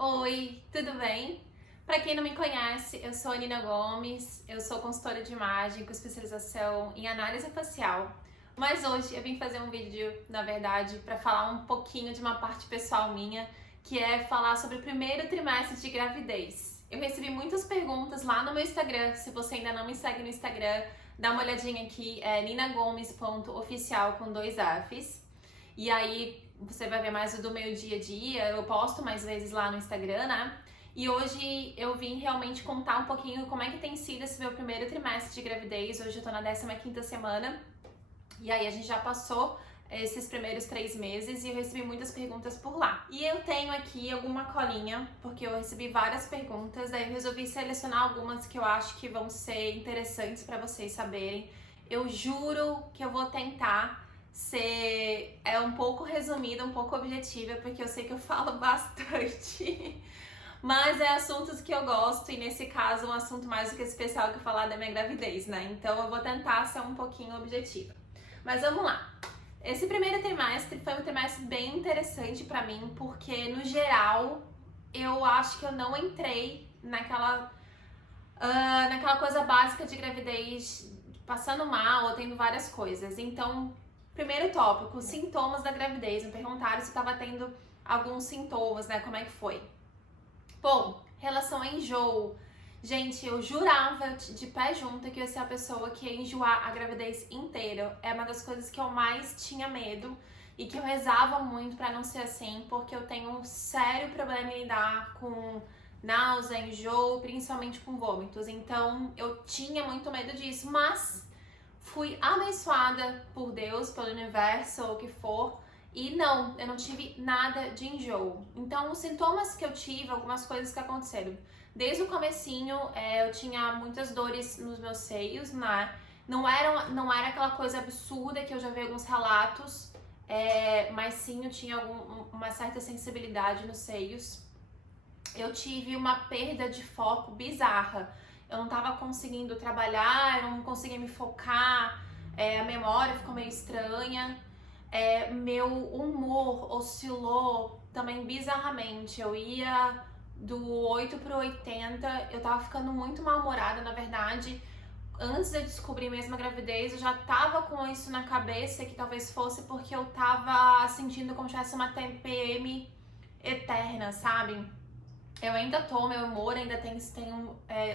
Oi, tudo bem? Para quem não me conhece, eu sou a Nina Gomes, eu sou consultora de imagem com especialização em análise facial. Mas hoje eu vim fazer um vídeo, na verdade, para falar um pouquinho de uma parte pessoal minha, que é falar sobre o primeiro trimestre de gravidez. Eu recebi muitas perguntas lá no meu Instagram, se você ainda não me segue no Instagram, dá uma olhadinha aqui, é ninagomes.oficial com 2 Fs. E aí você vai ver mais do meu dia a dia, eu posto mais vezes lá no Instagram, né? E hoje eu vim realmente contar um pouquinho como é que tem sido esse meu primeiro trimestre de gravidez. Hoje eu tô na 15ª semana. E aí a gente já passou esses primeiros 3 meses e eu recebi muitas perguntas por lá. E eu tenho aqui alguma colinha, porque eu recebi várias perguntas, daí eu resolvi selecionar algumas que eu acho que vão ser interessantes para vocês saberem. Eu juro que eu vou tentar ser um pouco resumida, um pouco objetiva, porque eu sei que eu falo bastante. Mas é assuntos que eu gosto e nesse caso um assunto mais do que especial que falar da minha gravidez, né? Então eu vou tentar ser um pouquinho objetiva. Mas vamos lá. Esse primeiro trimestre foi um trimestre bem interessante pra mim, porque no geral eu acho que eu não entrei naquela coisa básica de gravidez, passando mal ou tendo várias coisas. Então, primeiro tópico, sintomas da gravidez. Me perguntaram se estava tendo alguns sintomas, né? Como é que foi? Bom, relação a enjoo. Gente, eu jurava de pé junto que eu ia ser a pessoa que ia enjoar a gravidez inteira. É uma das coisas que eu mais tinha medo e que eu rezava muito pra não ser assim, porque eu tenho um sério problema em lidar com náusea, enjoo, principalmente com vômitos. Então, eu tinha muito medo disso, mas fui abençoada por Deus, pelo universo ou o que for, e não, eu não tive nada de enjoo. Então, os sintomas que eu tive, algumas coisas que aconteceram. Desde o comecinho, eu tinha muitas dores nos meus seios, né? Não era aquela coisa absurda que eu já vi alguns relatos, mas sim, eu tinha uma certa sensibilidade nos seios. Eu tive uma perda de foco bizarra. Eu não tava conseguindo trabalhar, eu não conseguia me focar, a memória ficou meio estranha. Meu humor oscilou também bizarramente. Eu ia do 8 pro 80, eu tava ficando muito mal-humorada, na verdade. Antes de eu descobrir mesmo a gravidez, eu já tava com isso na cabeça, que talvez fosse porque eu tava sentindo como se tivesse uma TPM eterna, sabe? Eu ainda tô, meu humor ainda tem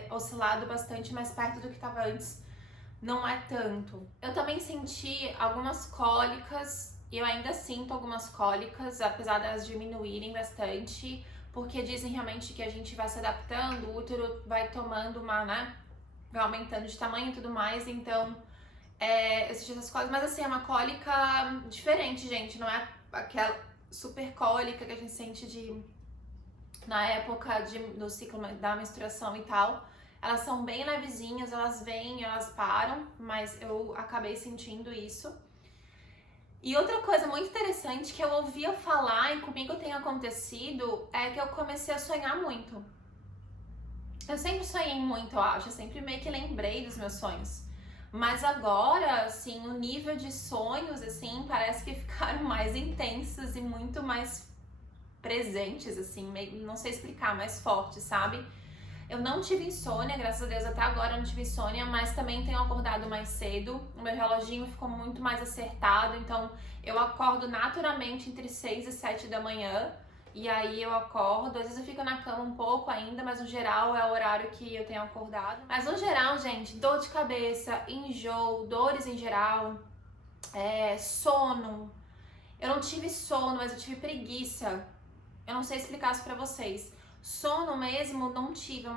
oscilado bastante mais perto do que tava antes. Não é tanto. Eu também senti algumas cólicas, e eu ainda sinto algumas cólicas, apesar delas diminuírem bastante, porque dizem realmente que a gente vai se adaptando, o útero vai tomando né, vai aumentando de tamanho e tudo mais, então eu senti essas cólicas, mas assim, é uma cólica diferente, gente, não é aquela super cólica que a gente sente na época do ciclo da menstruação e tal. Elas são bem levezinhas, elas vêm, elas param, mas eu acabei sentindo isso. E outra coisa muito interessante que eu ouvia falar e comigo tem acontecido é que eu comecei a sonhar muito. Eu sempre sonhei muito, eu acho, eu sempre meio que lembrei dos meus sonhos. Mas agora, assim, o nível de sonhos, assim, parece que ficaram mais intensos e muito mais presentes, assim, meio, não sei explicar, mais fortes, sabe? Eu não tive insônia, graças a Deus até agora eu não tive insônia, mas também tenho acordado mais cedo. O meu reloginho ficou muito mais acertado, então eu acordo naturalmente entre 6 e 7 da manhã. E aí eu acordo, às vezes eu fico na cama um pouco ainda, mas no geral é o horário que eu tenho acordado. Mas no geral, gente, dor de cabeça, enjoo, dores em geral, sono. Eu não tive sono, mas eu tive preguiça. Eu não sei explicar isso pra vocês. Sono mesmo, não tive.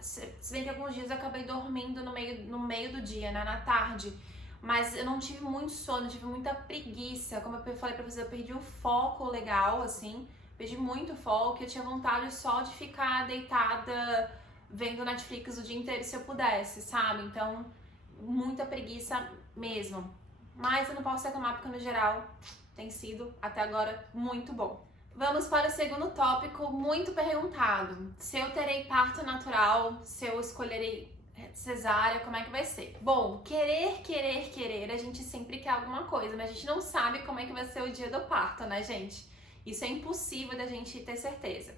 Se bem que alguns dias eu acabei dormindo no meio do dia, né, na tarde. Mas eu não tive muito sono, eu tive muita preguiça. Como eu falei pra vocês, eu perdi o foco legal, assim. Perdi muito foco, eu tinha vontade só de ficar deitada, vendo Netflix o dia inteiro se eu pudesse, sabe? Então, muita preguiça mesmo. Mas eu não posso reclamar porque no geral tem sido, até agora, muito bom. Vamos para o segundo tópico, muito perguntado. Se eu terei parto natural, se eu escolherei cesárea, como é que vai ser? Bom, querer, a gente sempre quer alguma coisa, mas a gente não sabe como é que vai ser o dia do parto, né, gente? Isso é impossível da gente ter certeza.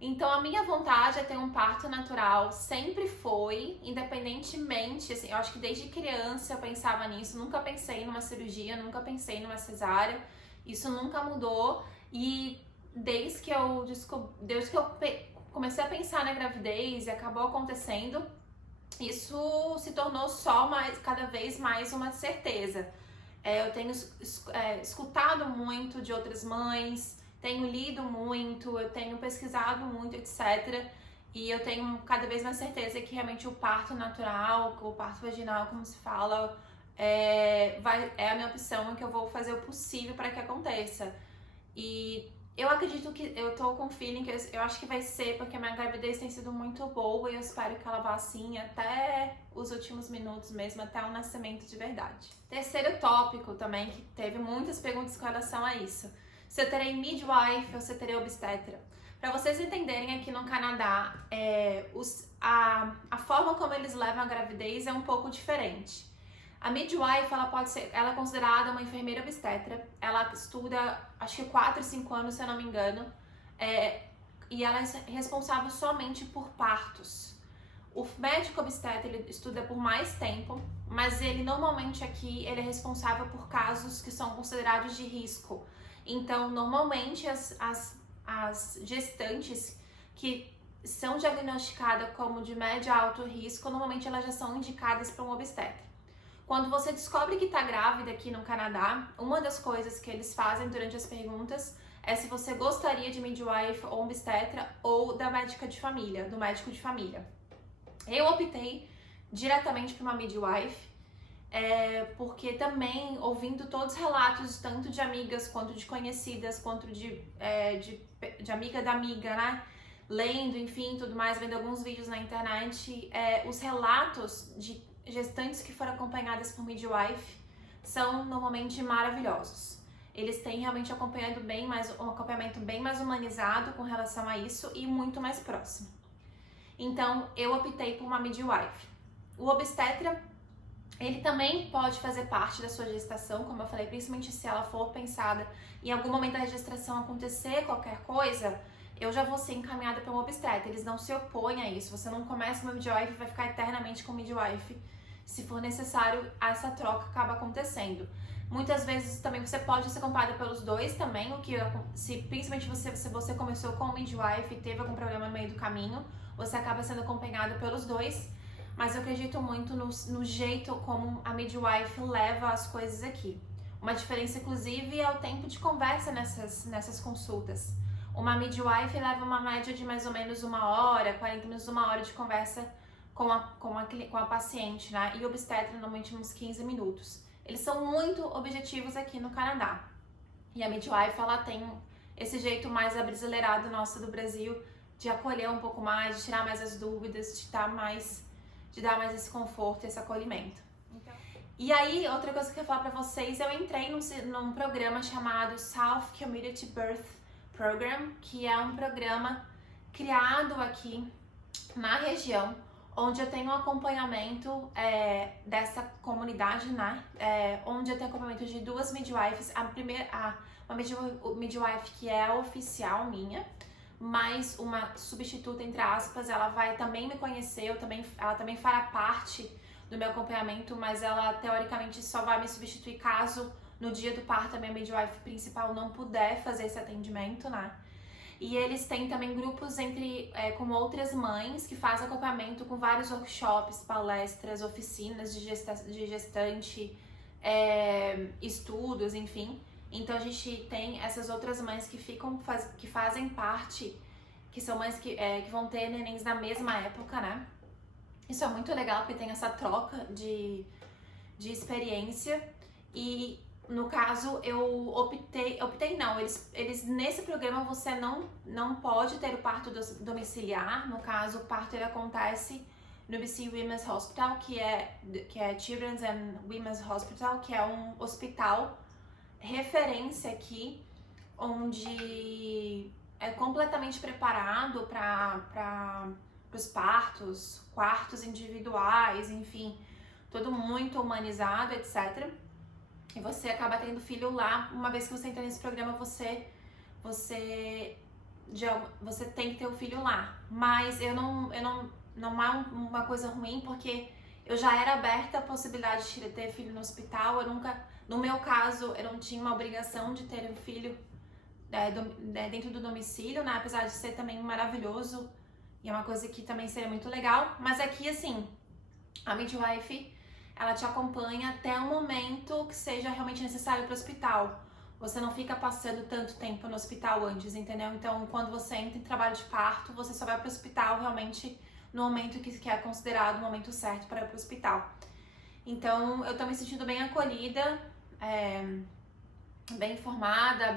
Então a minha vontade é ter um parto natural, sempre foi, independentemente, assim, eu acho que desde criança eu pensava nisso, nunca pensei numa cirurgia, nunca pensei numa cesárea, isso nunca mudou e desde que eu comecei a pensar na gravidez e acabou acontecendo, isso se tornou cada vez mais uma certeza. Eu tenho escutado muito de outras mães, tenho lido muito, eu tenho pesquisado muito, etc. E eu tenho cada vez mais certeza que realmente o parto natural, o parto vaginal, como se fala, é a minha opção, que eu vou fazer o possível para que aconteça. E eu acredito que eu tô com feeling que eu acho que vai ser, porque a minha gravidez tem sido muito boa e eu espero que ela vá assim até os últimos minutos mesmo, até o nascimento de verdade. Terceiro tópico também, que teve muitas perguntas com relação a isso. Se eu terei midwife ou se eu terei obstetra. Para vocês entenderem, aqui no Canadá, a forma como eles levam a gravidez é um pouco diferente. A midwife, ela é considerada uma enfermeira obstetra, ela estuda, acho que 4 ou 5 anos, se eu não me engano, e ela é responsável somente por partos. O médico obstetra, ele estuda por mais tempo, mas ele normalmente aqui, ele é responsável por casos que são considerados de risco. Então, normalmente as gestantes que são diagnosticadas como de médio a alto risco, normalmente elas já são indicadas para um obstetra. Quando você descobre que está grávida aqui no Canadá, uma das coisas que eles fazem durante as perguntas é se você gostaria de midwife ou obstetra ou da médica de família, do médico de família. Eu optei diretamente por uma midwife, porque também, ouvindo todos os relatos, tanto de amigas quanto de conhecidas, quanto de amiga da amiga, né? Lendo, enfim, tudo mais, vendo alguns vídeos na internet, os relatos de gestantes que foram acompanhadas por midwife são normalmente maravilhosos. Eles têm realmente um acompanhamento bem mais humanizado com relação a isso e muito mais próximo. Então, eu optei por uma midwife. O obstetra, ele também pode fazer parte da sua gestação, como eu falei, principalmente se ela for pensada em algum momento da gestação acontecer qualquer coisa, eu já vou ser encaminhada para um obstetra. Eles não se opõem a isso. Você não começa uma midwife e vai ficar eternamente com midwife. Se for necessário, essa troca acaba acontecendo. Muitas vezes também você pode ser acompanhada pelos dois também, principalmente se você começou com o midwife e teve algum problema no meio do caminho, você acaba sendo acompanhado pelos dois. Mas eu acredito muito no jeito como a midwife leva as coisas aqui. Uma diferença, inclusive, é o tempo de conversa nessas consultas. Uma midwife leva uma média de mais ou menos 1 hora, 40 minutos, 1 hora de conversa com a paciente, né? E o obstetra normalmente uns 15 minutos. Eles são muito objetivos aqui no Canadá. E a midwife, ela tem esse jeito mais abrasileirado nosso do Brasil, de acolher um pouco mais, de tirar mais as dúvidas, de dar mais esse conforto, esse acolhimento. E aí, outra coisa que eu ia falar pra vocês, eu entrei num programa chamado South Community Birth Program, que é um programa criado aqui na região, onde eu tenho um acompanhamento dessa comunidade, né? Onde eu tenho acompanhamento de 2 midwives. Uma midwife que é oficial minha, mas uma substituta, entre aspas, ela vai também me conhecer, ela também fará parte do meu acompanhamento, mas ela teoricamente só vai me substituir caso no dia do parto a minha midwife principal não puder fazer esse atendimento, né? E eles têm também grupos com outras mães que fazem acompanhamento com vários workshops, palestras, oficinas de gestante, estudos, enfim. Então a gente tem essas outras mães que fazem parte, que são mães que vão ter nenéns na mesma época, né? Isso é muito legal porque tem essa troca de experiência. E no caso, eu optei não, eles nesse programa você não pode ter o parto domiciliar. No caso, o parto ele acontece no BC Women's Hospital, que é Children's and Women's Hospital, que é um hospital referência aqui, onde é completamente preparado para os partos, quartos individuais, enfim, tudo muito humanizado, etc. E você acaba tendo filho lá. Uma vez que você entra nesse programa, você você tem que ter o filho lá. Mas não é uma coisa ruim, porque eu já era aberta a possibilidade de ter filho no hospital. No meu caso, eu não tinha uma obrigação de ter um filho dentro do domicílio, né? Apesar de ser também maravilhoso e é uma coisa que também seria muito legal. Mas aqui, assim, a midwife, ela te acompanha até o momento que seja realmente necessário para o hospital. Você não fica passando tanto tempo no hospital antes, entendeu? Então, quando você entra em trabalho de parto, você só vai para o hospital realmente no momento que é considerado o momento certo para ir para o hospital. Então, eu tô me sentindo bem acolhida, bem informada,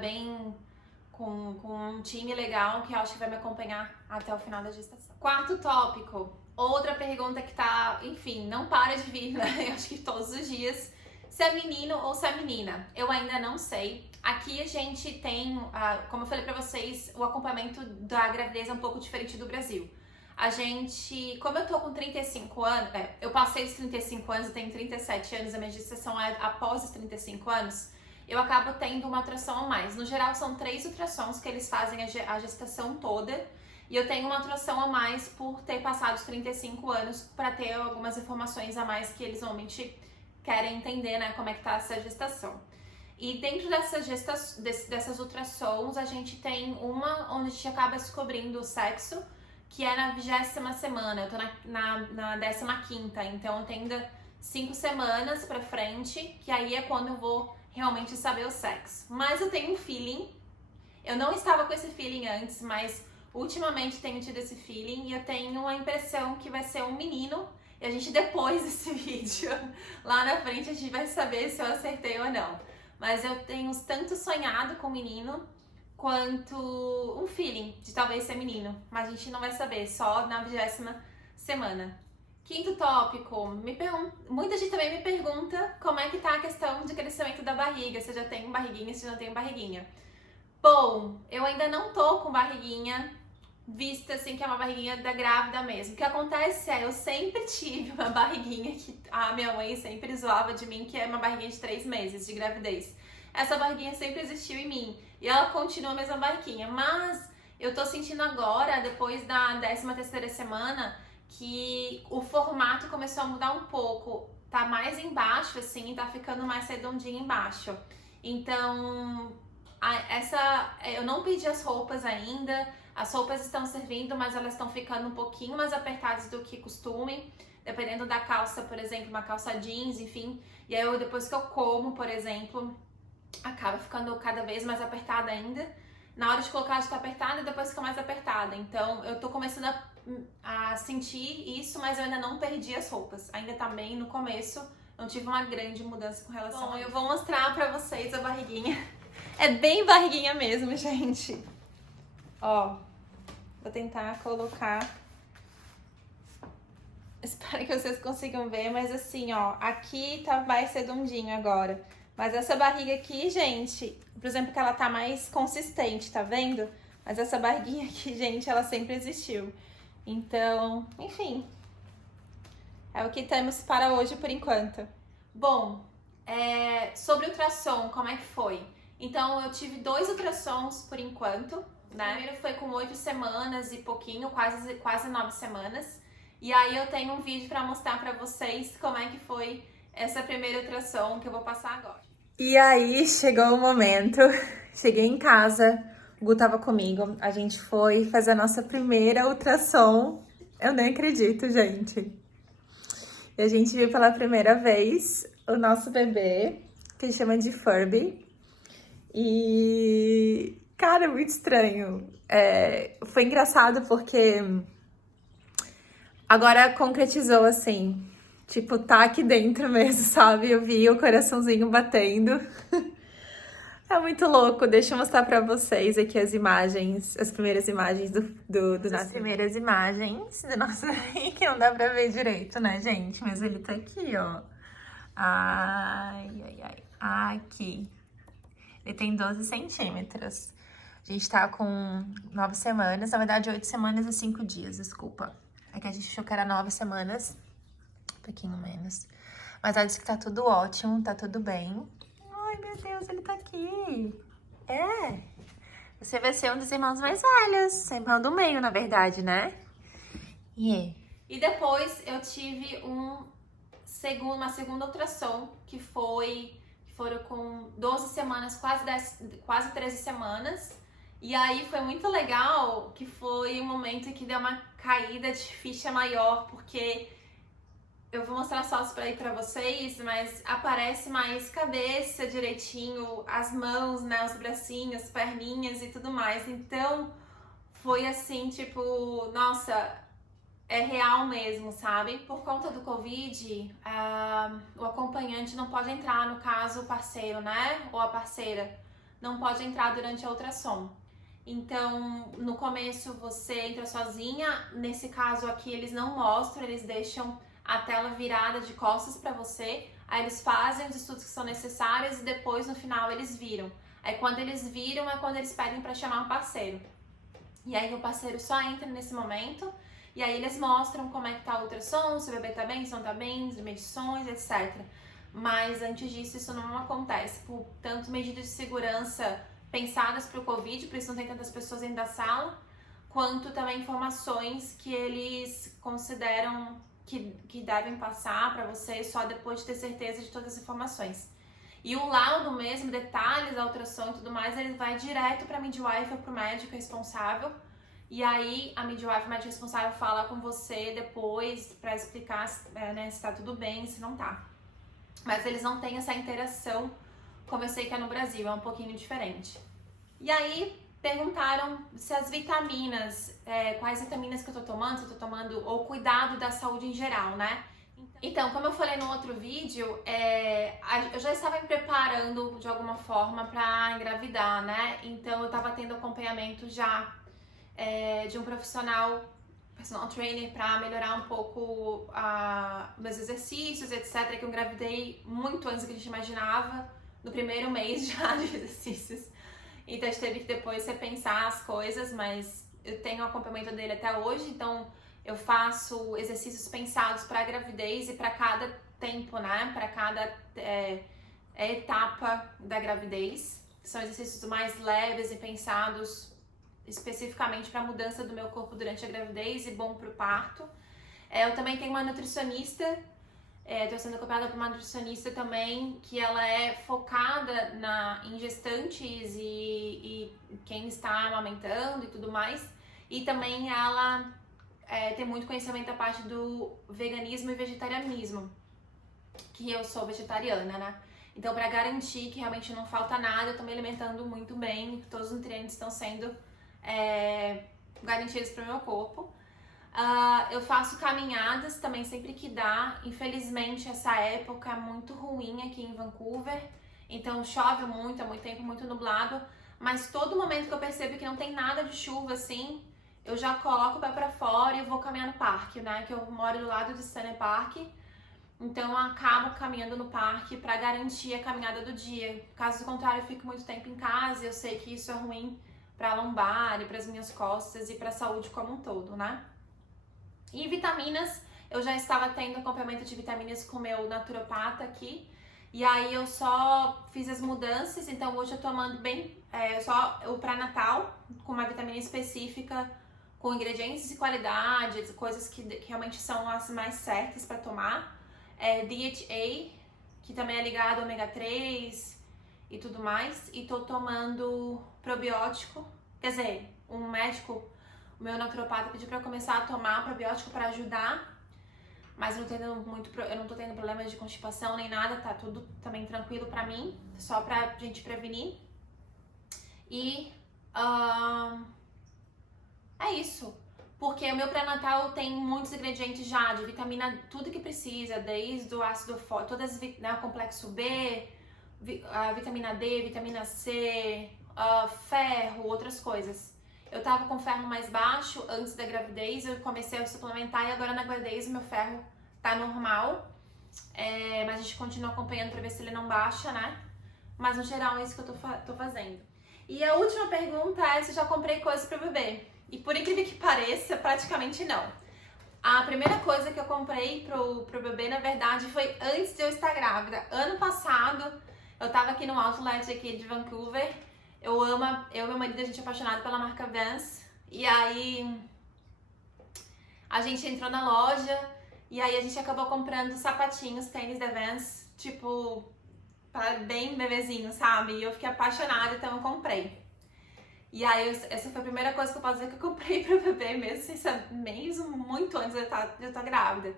com um time legal que eu acho que vai me acompanhar até o final da gestação. Quarto tópico, outra pergunta que tá, enfim, não para de vir, né? Eu acho que todos os dias. Se é menino ou se é menina, eu ainda não sei. Aqui a gente tem, como eu falei pra vocês, o acompanhamento da gravidez é um pouco diferente do Brasil. A gente, como eu tô com 35 anos, eu passei os 35 anos, eu tenho 37 anos, a minha gestação é após os 35 anos, eu acabo tendo uma ultrassom a mais. No geral, são 3 ultrassons que eles fazem a gestação toda, e eu tenho uma ultrassom a mais por ter passado os 35 anos, para ter algumas informações a mais que eles normalmente querem entender, né, como é que tá essa gestação. E dentro dessas ultrassons, a gente tem uma onde a gente acaba descobrindo o sexo, que é na 20ª semana. Eu tô na 15ª, então eu tenho ainda 5 semanas pra frente, que aí é quando eu vou realmente saber o sexo. Mas eu tenho um feeling, eu não estava com esse feeling antes, mas ultimamente tenho tido esse feeling e eu tenho a impressão que vai ser um menino. E a gente, depois desse vídeo, lá na frente, a gente vai saber se eu acertei ou não. Mas eu tenho tanto sonhado com menino, quanto um feeling de talvez ser menino. Mas a gente não vai saber, só na 20ª semana. Quinto tópico, muita gente também me pergunta como é que tá a questão de crescimento da barriga, se eu já tenho barriguinha, se eu não tenho barriguinha. Bom, eu ainda não tô com barriguinha, vista assim que é uma barriguinha da grávida mesmo. O que acontece é, eu sempre tive uma barriguinha que a minha mãe sempre zoava de mim, que é uma barriguinha de 3 meses de gravidez. Essa barriguinha sempre existiu em mim e ela continua a mesma barriguinha, mas eu tô sentindo agora, depois da 13ª semana, que o formato começou a mudar um pouco. Tá mais embaixo assim, tá ficando mais redondinho embaixo. Então, eu não pedi as roupas ainda. As roupas estão servindo, mas elas estão ficando um pouquinho mais apertadas do que costume, dependendo da calça, por exemplo, uma calça jeans, enfim. E aí depois que eu como, por exemplo, acaba ficando cada vez mais apertada ainda. Na hora de colocar já tá apertada e depois fica mais apertada. Então eu tô começando a sentir isso, mas eu ainda não perdi as roupas. Ainda tá bem no começo, não tive uma grande mudança com relação a isso. Eu vou mostrar pra vocês a barriguinha. É bem barriguinha mesmo, gente. Ó, vou tentar colocar. Espero que vocês consigam ver, mas assim, ó, aqui tá mais redondinho agora. Mas essa barriga aqui, gente, por exemplo, que ela tá mais consistente, tá vendo? Mas essa barriguinha aqui, gente, ela sempre existiu. Então, enfim, é o que temos para hoje por enquanto. Bom, sobre ultrassom, como é que foi? Então, eu tive 2 ultrassons por enquanto, né? O primeiro foi com 8 semanas e pouquinho, quase 9 semanas. E aí eu tenho um vídeo pra mostrar pra vocês como é que foi essa primeira ultrassom que eu vou passar agora. E aí chegou o momento, cheguei em casa, o Gu tava comigo, a gente foi fazer a nossa primeira ultrassom. Eu nem acredito, gente. E a gente viu pela primeira vez o nosso bebê, que chama de Furby. E, cara, muito estranho. Foi engraçado porque agora concretizou, assim, tipo, tá aqui dentro mesmo, sabe? Eu vi o coraçãozinho batendo. É muito louco. Deixa eu mostrar pra vocês aqui as imagens, as primeiras imagens do nosso... As primeiras imagens do nosso bebê, que não dá pra ver direito, né, gente? Mas ele tá aqui, ó. Ai, ai, ai. Aqui. Ele tem 12 centímetros. A gente tá com 9 semanas, na verdade 8 semanas e 5 dias, desculpa. É que a gente achou que era 9 semanas, um pouquinho menos. Mas ela disse que tá tudo ótimo, tá tudo bem. Ai, meu Deus, ele tá aqui. Você vai ser um dos irmãos mais velhos. Irmão do meio, na verdade, né? E depois eu tive uma segunda ultrassom, que foram com 12 semanas, quase 13 semanas. E aí foi muito legal, que foi um momento que deu uma caída de ficha maior, porque eu vou mostrar só isso aí pra vocês, mas aparece mais cabeça direitinho, as mãos, né, os bracinhos, perninhas e tudo mais. Então foi assim, tipo, nossa, é real mesmo, sabe? Por conta do Covid, o acompanhante não pode entrar, no caso o parceiro, né, ou a parceira, não pode entrar durante a ultrassom. Então, no começo você entra sozinha, nesse caso aqui eles não mostram, eles deixam a tela virada de costas para você, aí eles fazem os estudos que são necessários e depois no final eles viram. Aí quando eles viram é quando eles pedem para chamar um parceiro. E aí o parceiro só entra nesse momento e aí eles mostram como é que tá o ultrassom, se o bebê tá bem, se não tá bem, as medições, etc. Mas antes disso isso não acontece, por tanto medidas de segurança pensadas para o Covid, por isso não tem tantas pessoas dentro da sala, quanto também informações que eles consideram que devem passar para você só depois de ter certeza de todas as informações. E o laudo mesmo, detalhes da ultrassom e tudo mais, ele vai direto para a midwife ou para o médico responsável. E aí a midwife, o médico responsável, fala com você depois para explicar né, se tá tudo bem, se não tá. Mas eles não têm essa interação como eu sei que é no Brasil, é um pouquinho diferente. E aí perguntaram se as vitaminas, quais vitaminas que eu tô tomando, se eu tô tomando, ou cuidado da saúde em geral, né? Então, como eu falei no outro vídeo, eu já estava me preparando de alguma forma para engravidar, né? Então eu estava tendo acompanhamento já de um personal trainer para melhorar um pouco meus exercícios, etc. Que eu engravidei muito antes do que a gente imaginava, no primeiro mês já de exercícios. Então a gente teve que depois repensar as coisas, mas eu tenho o acompanhamento dele até hoje, então eu faço exercícios pensados para a gravidez e para cada tempo, né? Para cada etapa da gravidez. São exercícios mais leves e pensados especificamente para a mudança do meu corpo durante a gravidez e bom para o parto. Eu também tenho uma nutricionista, estou sendo acompanhada por uma nutricionista também, que ela é focada em gestantes e quem está amamentando e tudo mais. E também ela tem muito conhecimento da parte do veganismo e vegetarianismo, que eu sou vegetariana, né? Então, para garantir que realmente não falta nada, eu tô me alimentando muito bem, que todos os nutrientes estão sendo garantidos para o meu corpo. Eu faço caminhadas também sempre que dá. Infelizmente, essa época é muito ruim aqui em Vancouver, então chove muito, é muito tempo muito nublado, mas todo momento que eu percebo que não tem nada de chuva assim, eu já coloco o pé pra fora e vou caminhar no parque, né? Que eu moro do lado do Stanley Park, então eu acabo caminhando no parque pra garantir a caminhada do dia. Caso contrário, eu fico muito tempo em casa e eu sei que isso é ruim pra lombar e pras minhas costas e pra saúde como um todo, né? E vitaminas, eu já estava tendo acompanhamento de vitaminas com o meu naturopata aqui, e aí eu só fiz as mudanças, então hoje eu tô tomando só o pré-natal, com uma vitamina específica, com ingredientes de qualidade, coisas que realmente são as mais certas para tomar. DHA, que também é ligado ao ômega 3 e tudo mais, e tô tomando probiótico, quer dizer, o meu naturopata pediu para eu começar a tomar probiótico para ajudar, mas eu não tô tendo problemas de constipação nem nada, tá tudo também tranquilo pra mim, só pra gente prevenir. E é isso, porque o meu pré-natal tem muitos ingredientes já de vitamina, tudo que precisa, desde o ácido fólico, o complexo B, a vitamina D, vitamina C, ferro, outras coisas. Eu tava com ferro mais baixo antes da gravidez, eu comecei a suplementar e agora na gravidez o meu ferro tá normal. Mas a gente continua acompanhando pra ver se ele não baixa, né? Mas no geral é isso que eu tô fazendo. E a última pergunta é se eu já comprei coisa pro bebê. E por incrível que pareça, praticamente não. A primeira coisa que eu comprei pro bebê, na verdade, foi antes de eu estar grávida. Ano passado, eu tava aqui no outlet aqui de Vancouver eu e meu marido, a gente é apaixonado pela marca Vans. E aí a gente entrou na loja e aí a gente acabou comprando sapatinhos, tênis da Vans, tipo, para bem bebezinho, sabe? E eu fiquei apaixonada, então eu comprei. E aí essa foi a primeira coisa que eu posso dizer que eu comprei pro bebê, mesmo muito antes de eu estar grávida.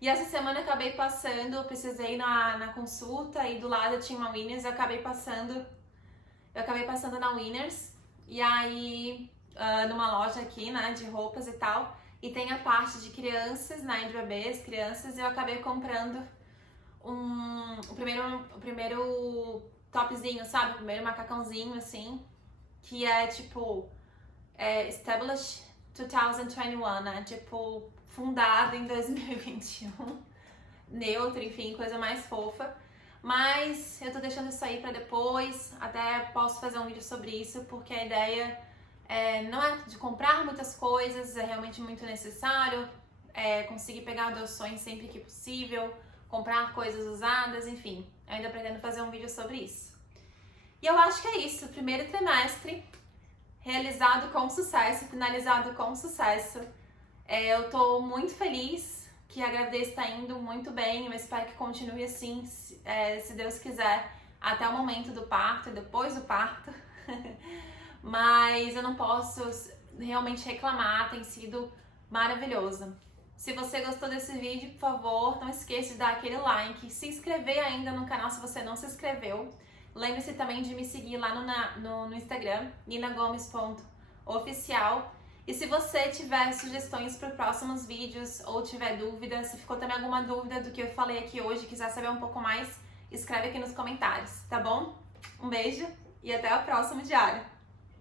E essa semana eu acabei passando, eu precisei ir na consulta e do lado tinha uma Winners, eu acabei passando na Winners. E aí, numa loja aqui, né, de roupas e tal, e tem a parte de crianças, né, de bebês, crianças, e eu acabei comprando o primeiro topzinho, sabe, o primeiro macacãozinho, assim, que é tipo, Established 2021, né, tipo, fundado em 2021, neutro, enfim, coisa mais fofa. Mas eu tô deixando isso aí pra depois, até posso fazer um vídeo sobre isso, porque a ideia não é de comprar muitas coisas, é realmente muito necessário, conseguir pegar adoções sempre que possível, comprar coisas usadas, enfim, eu ainda pretendo fazer um vídeo sobre isso. E eu acho que é isso, primeiro trimestre realizado com sucesso, finalizado com sucesso. Eu tô muito feliz que a gravidez está indo muito bem, eu espero que continue assim, se Deus quiser, até o momento do parto e depois do parto. Mas eu não posso realmente reclamar, tem sido maravilhoso. Se você gostou desse vídeo, por favor, não esqueça de dar aquele like, se inscrever ainda no canal se você não se inscreveu. Lembre-se também de me seguir lá no Instagram, ninagomes.oficial. E se você tiver sugestões para próximos vídeos ou tiver dúvida, se ficou também alguma dúvida do que eu falei aqui hoje, quiser saber um pouco mais, escreve aqui nos comentários, tá bom? Um beijo e até o próximo diário!